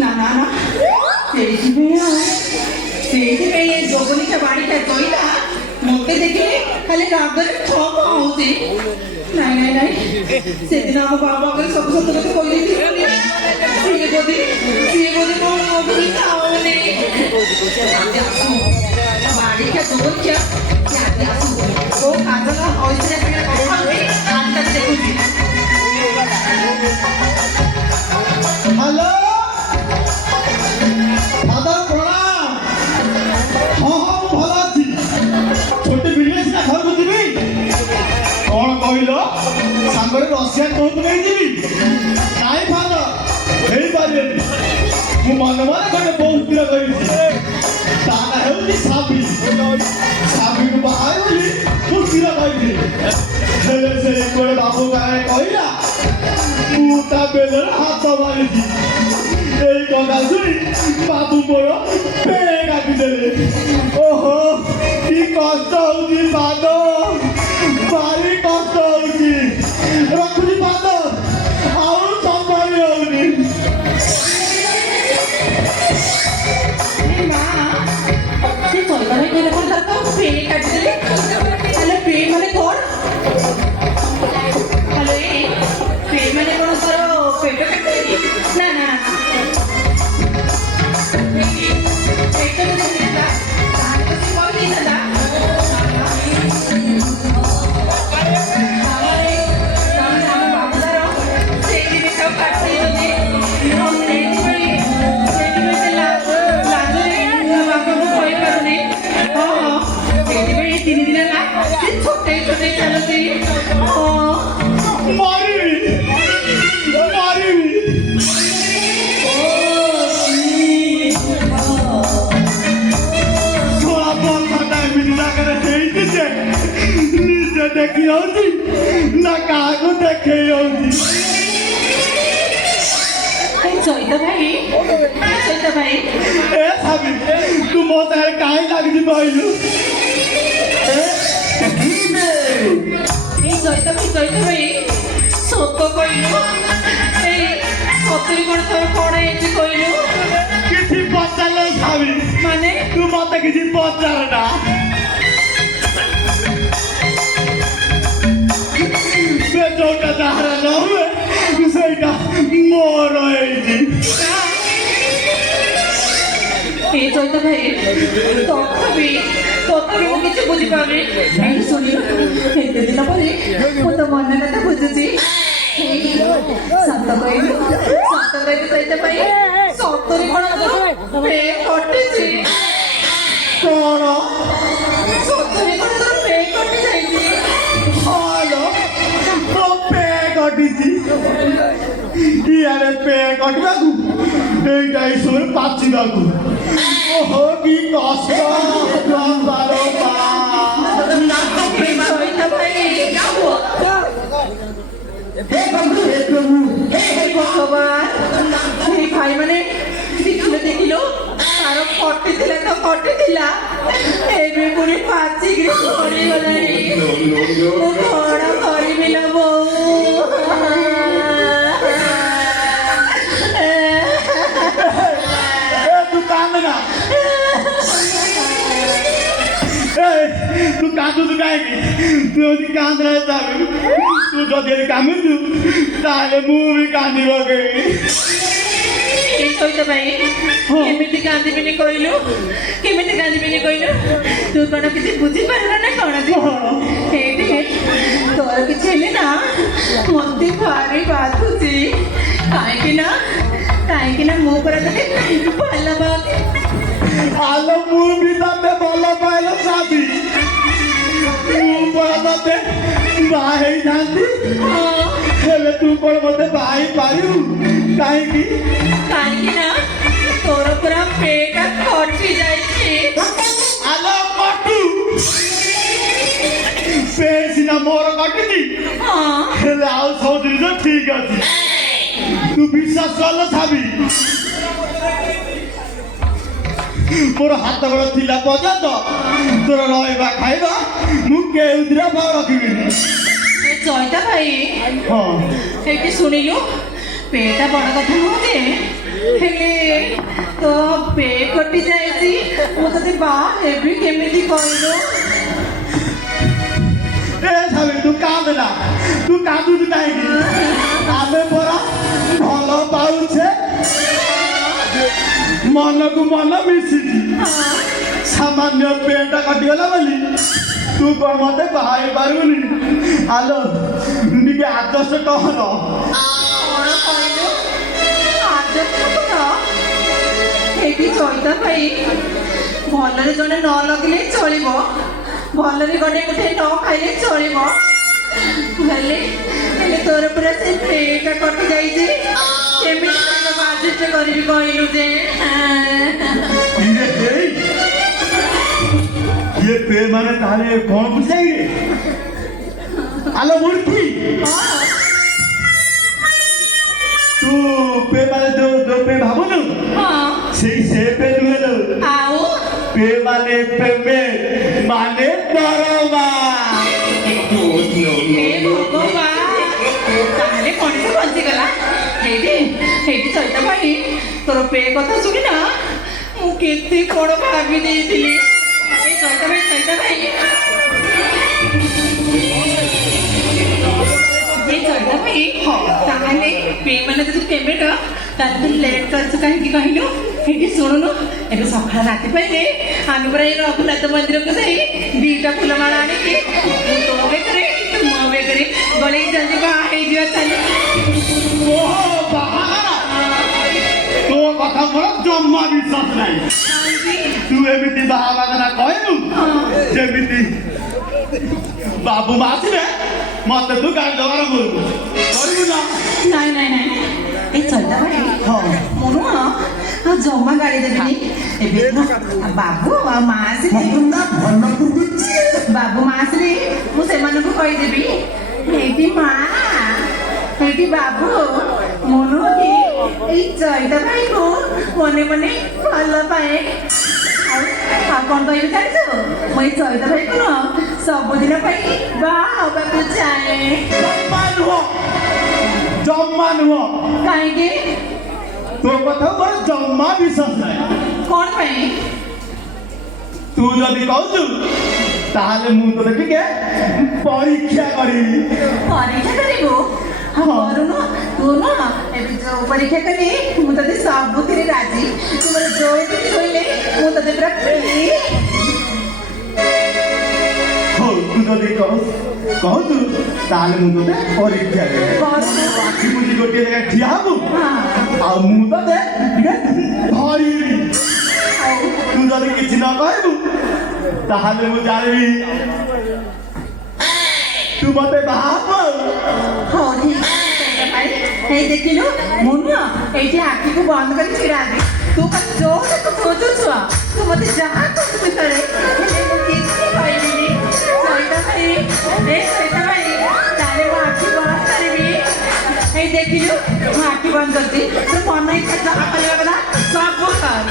ନା ନା ନା ସେଇଥିପାଇଁ ଏ ଜଗନିକା ବାଡ଼ିଟା କହିଲା ମତେ ଦେଖିଲେ ଖାଲି ରାଗରେ ଠକ ହଉଛି। ନାଇଁ ନାଇଁ ନାଇଁ ସେଦିନ ଆମ ବାବା ଆଗରେ ସବୁ ସତ କଥା କହିଦେଇଥିଲି। ସିଏ ବୋଧେ ମୋ ଭୁଲ ଖାଉନି। ବାଡ଼ିକା ଜଗନିକା ଓ କାଜଲ ଐଶ୍ୱର୍ଯ୍ୟା ସାଙ୍ଗରେ କଥା ହଉଛି ଆଜି ଦେଖୁଛି। हेलो दादा प्रणाम। हाँ हाँ मु भल अच्छी छोटे बिजनेस ना घर को जीवी कौन कहल सांगे रसिया कौन नहीं जीवी नाई फादर हे पारे मु मन मन गोटे बहुत स्थिर करी ताना हेउची साबी साबी को बाहर बोली मु स्थिर करी हेले से कोड़े बाबू गाए कहला तू ता बेलर हाथ मारी এই কথা শুনি বাবু বড় পেয়ে কাটি দেলে। ওহো কি কষ্ট হଉଛି পাদ ভারি কষ্ট হଉଛି ରଖୁଛି ପାଦ ଆଉ ସମ୍ଭାଳି ହଉନି। ମା ସେ କହିବାରେ କହିଲେ କଣ ତାର ତ ପେ କାଟିଦେଲେ। ତାହେଲେ ପେ ମାନେ କଣ? ହ୍ୟାଲୋ ପେ ମାନେ କଣ ତାର ପେଟ କାଟିଦେଲି? ନା ନା ପେଟ ଯଦି ହେଇଥାନ୍ତା ତାହେଲେ ତ ସେ କହିଦେଇଥାନ୍ତା। ଆମ ବାବୁଦାର ସେଇ ଜିନିଷଟାକୁ କାଟିଦେଇଛନ୍ତି। ଆଉ ସେଇଥିପାଇଁ ସେ ଲାଜରେ ତା ବାପାକୁ କହିପାରୁନି। ହଁ ହଁ ସେଇଥିପାଇଁ 3 ଦିନ ହେଲା ସେ ଛୋଟେଇ ଛୋଟେଇ ଚାଲୁଛି। ମାରିବି ମାରିବି ନିଜେ ଦେଖି ହଉଛି ନା କାହାକୁ ଦେଖେଇ ହଉଛି। ଚୈତ ଭାଇ ଏ ସାବି ତୁ ମୋ ସାଙ୍ଗରେ କାହିଁ ଲାଗିଛି କହିଲୁ? এই চৈত ভাই সত্য কইলু এই সত্যি কোন তোর কোন এইটি কইলু କିଛି ପଚାରିଲେ ସାବି মানে ତୁ ମତେ କିଛି ପଚାର ନା। ସେ ଯୋଉଟା ଯାହାର ନ ହୁଏ ସେଇଟା ମୋର ହେଇଛି। এই চৈত ভাই তথাপি ମୁଁ କିଛି ବୁଝିପାରୁନି। ଏଇ ଶୁଣି ଏତେ ଦିନ ପରେ ମୁଁ ତ ମନ କଥା ବୁଝୁଛି। ସତ କହିଲୁ ଚୈତ ଭାଇ ସତରେ କଣ ପେ କଟିଛି? କଣ ସତରେ କଣ ତୋର ପେ କଟି ଯାଇଛି? ହଲୋ ମୋ ପେ କଟିଛି। ଇଆଡେ ପେ କଟିବାକୁ ଏଇଟା ଏଇସବୁ ପାଚିବାକୁ। ଓହୋ କି କଷ୍ଟ ভাই মানে ଦେଖିଲ ତାର କଟିଥିଲା ତ କଟିଥିଲା ଏବେ ପୁଣି ପାଚିକିରି ପଡ଼ିଗଲାଣି। ମୁଁ କଣ କରିବି ଲୋ ବୋଉ? ତୁ କାନ୍ଦନା ତୁ କାନ୍ଦୁଛୁ କାହିଁକି? ତୁ ଯଦି କାନ୍ଦନା ଯାବି ତୁ ଯଦି କାନ୍ଦୁଛୁ ତାହେଲେ ମୁଁ ବି କାନ୍ଦି ପକେଇବି। চৈত ভাই କେମିତି କାନ୍ଦିବିନି କହିଲୁ? କେମିତି କାନ୍ଦିବିନି କହିଲୁ? ତୁ କଣ କିଛି ବୁଝିପାରିଲ ନା କଣ? ଏଇଠି ତୋର କିଛି ହେଲେ ନା ମତେ ଭାରି ବାଧୁଛି। କାହିଁକି ନା ମୁଁ ପରା ତତେ ଭଲ ପାଉନି। ଆଲୋ ମୁଁ ବି ତତେ ଭଲ ପାଇଲ ସାବି ମୁଁ ପରା ତତେ ବାହା ହେଇଥାନ୍ତି। ହେଲେ ତୁ କଣ ମତେ ବାହା ହେଇପାରିବୁ? କାହିଁକି ନା ତୋର ପୁରା ପେଟା କଟି ଯାଇଛି। ଆଲୋ କଟୁ ପେ ସିନା ମୋର କଟିଛି ହେଲେ ଆଉ ସବୁ ଜିନିଷ ଠିକ ଅଛି। ତୁ ବିଶ୍ୱାସ କଲ ସାବି ମୋର ହାତ ଗୋଡ଼ ଥିଲା ପର୍ଯ୍ୟନ୍ତ ତୋର ରହିବା ଖାଇବା ମୁଁ କେଉଁଥିରେ ରଖିବିନି। ଚୈତା ଭାଇ ହଁ ଏଇଠି ଶୁଣିଲୁ ପେଟା ବଡ଼ କଥା ନୁହଁ ଯେ ହେଲେ ତୋ ପେ କଟି ଯାଇଛି ମୁଁ ତତେ ବାହା ହେବି କେମିତି କହିଲୁ? ଏ ସାବି ତୁ କାନ୍ଦନା, ତୁ କାନ୍ଦୁଛୁ କାହିଁକି? ଆମେ ପରା ଭଲ ପାଉଛେ, ମନକୁ ମନ ମିଶିଛି। ସାମାନ୍ୟ ପେଟା କଟିଗଲା ବୋଲି ତୁ କଣ ମତେ ବାହା ହେଇପାରିବୁନି? ଆଲୋ ଟିକେ ଆଡଜଷ୍ଟ କର। କଣ କହିଲୁ? ଆଦର୍ଶ କର? ଏଠି ଚଇତା ଭାଇ ଭଲରେ ଜଣେ ନ ଲଗିଲେ ଚଳିବ, ଭଲରେ ଗଣ୍ଡେ ଗୋଟେ ନ ଖାଇଲେ ଚଳିବ, ହେଲେ ହେଲେ ତୋର ପୁରା ସେ ପେଟା କଟି ଯାଇଛି। କେମିତି ଆଡଜଷ୍ଟ କରିବି କହିଲୁ ଯେ? ये पे माने ताले कौन पूछेंगे? आलो मूर्ति तू पे माने दो पे भाबो न हाँ से पे दुए न आओ पे माने दरवा ତାହେଲେ ମଣିଷ ବଞ୍ଚିଗଲା। ହେଇଠି ହେଇଠି ଚଇତା ଭାଇ ତୋର ପେ କଥା ଶୁଣି ନା ମୁଁ କେତେ କଣ ଭାବି ଦେଇଥିଲି। ଏଇ ଚଇତା ଭାଇ ତାହେଲେ ପେ ମାନେ ଯଦି ପେମେଣ୍ଟ ତାହେଲେ ଲେଟ୍ କରିଛୁ କାହିଁକି କହିଲୁ? ହେଇଠି ଶୁଣୁନୁ ଏବେ ସକାଳ ରାତି ପାଇଲେ ଆମେ ପୁରା ଏଇ ରଘୁନାଥ ମନ୍ଦିରକୁ ଯାଇ ଦିଟା ଫୁଲମାଳ ଆଣିକି ତୋ ବେକରେ ତୁ ମୋ ବେକରେ ଗଳେଇ ଜଲ୍ଦି ବାହା ହେଇଯିବା ଚାଲେ। ओहो बाहारा तो कथा मोर जम्मा विश्वास नाही। तू एमिति बाहाबादना कहलु जेमिति बाबू मासिबे मते तू गाड़ी जगार करबु ना? ନାଇଁ ନାଇଁ ନାଇଁ ଏଇ ଚଇତା ଭାଇ ମୁଁ ନୁହଁ ଆଉ ଜମା ଗାଳି ଦେବିନି। ଏବେ ବାବୁ ଆଉ ମା ଆସିଲେ ବାବୁ ମା ଆସିଲେ ମୁଁ ସେମାନଙ୍କୁ କହିଦେବି ଏଇଠି ମା ଏଇଠି ବାବୁ ମୁଁ ନୁହଁ କି ଏଇ ଚଇତା ଭାଇକୁ ମନେ ମନେ ଭଲ ପାଏ। ଆଉ କଣ କହିବି ଜାଣିଛୁ? ମୁଁ ଏଇ ଚଇତା ଭାଇକୁ ନୁହଁ ସବୁଦିନ ପାଇଁ ବାହା ହବାକୁ ଚାହେଁ। जम्मा नुह କାହିଁକି? तो कथा मोर जम्मा विश्वास नाही। କଣ ପାଇଁ? तू जदि कहू ताहले मु तो देखिके परीक्षा करी। ପରୀକ୍ଷା କରିବୁ? କରୁନୁ ତୁ ନୁହଁ ଏବେ ଯୋଉ ପରୀକ୍ଷା କଲି ମୁଁ ତତେ ସବୁଥିରେ ରାଜି। ତୁ ମୋର ଯୋଉଠି ଶୋଇଲେ ମୁଁ ତତେ ପୁରା हो तू जदि कहू ताहले मु तोते परीक्षा दे आखि बुझी गोटे जगह ठिया हबु आ मु तते ठीक धरी तू जदि किछि न कहबु ताहले मु जानिबी तू मते बाहाबु। ହଉ ଠିକ ଏଇ ଦେଖିଲୁ ମୁଁ ନୁହଁ ଏଇଠି ଆଖିକୁ ବନ୍ଦ କରି ଛିଡ଼ା ହେବି। ତୁ ଖାଲି ଯୋଉଟା ତୁ ଖୋଜୁଛୁ ତୁ ମତେ ଯାହା କହୁ ଭିତରେ ହେଲେ ମୁଁ କିଛି କହିବିନି। ଚଇତା ଭାଇ ଏ ଚଇତା ଭାଇ ତାହେଲେ ମୁଁ ଆଖି ବନ୍ଦ କରିବି। ଏଇ ଦେଖିଲୁ ମୁଁ ଆଖି ବନ୍ଦ କରିଛି ତୁ ମନ ଇଚ୍ଛା ଯାହା କରିବା କଥା ସବୁ କର।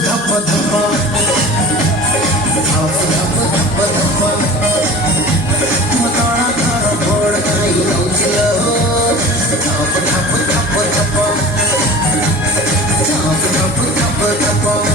ଧପ ଧପ ମୋ ତଳ ଘର ବୋର୍ଡ ଖାଇ ନଉଛି ଲୋ ଧପ ଧପ ଧପ ଧପ ଧପ ଧପ ଧପ ଧପ